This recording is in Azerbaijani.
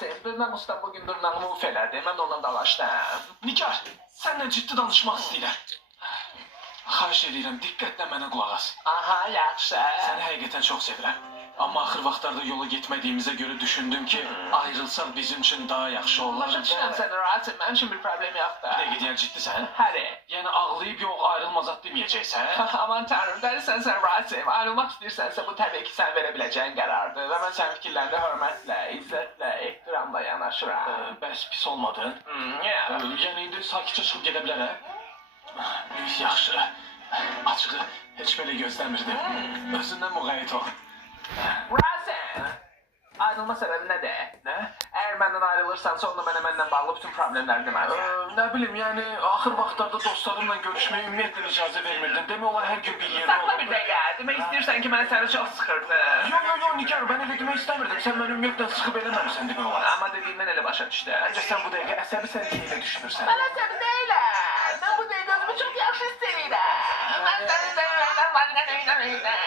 Rasim, mən Mustafa bugün dırnağımı uf elədi, mən onunla dalaşdım. Nigar, səninlə ciddi danışmaq istəyirəm. Xahiş edirəm, diqqətlə mənə qulaq as. Aha, yaxşı. Səni həqiqətən çox sevirəm. Amma axır vaxtlarda yola getmədiyimizə görə düşündüm ki, ayrılsaq bizim üçün daha yaxşı olar. Başa düşürəm səni Rasim, mənim üçün bir problem yoxdur. Bir dəqiqə deyən ciddisən? Həri. Yəni ağlayıb yox, ayrılmazat deməyəcəksən? Aman tanrım, dəlisən sən Rasim. Ayrılmaq istəyirsənsə bu təbii ki sən verə biləcəyin qərardır. Və mən sənin fikirlərində hörmətlə, izzətlə, ehtiramla yanaşıram. Bəs pis olmadın? Yəni indi sakitcə çıxıb gedə bilərəm? Yaxşı. Açığı heç belə gözləmirdim. Özündən müğayət ol. Rasim! Ayrılma səbəbi nədir? Nə? Əgər məndən ayrılırsansa onda mənlə bağlı bütün problemləri deməlisən. Nə bilim, yəni axır vaxtlarda dostlarımla görüşməyə ümumiyyətlə icazə vermirdin. Demək olar hər gün bir yerdə Saxla bir dəqiqə. Demək istəyirsən ki, mən səni çox sıxırdı. Yox, Nigar, mən elə demək istəmirdim. Sən məni ümumiyyətlə sıxıb eləməmisən demək olar. Amma dediyimdən elə başa düşdü. Məncə sən bu dəqiqə əsəbi sənliyi düşünürsən. Mən əsəbi deyiləm. Mən bu dəqiqə özümü çox yaxşı hiss edirəm. Mən səni sevirəm, mən səni sevirəm.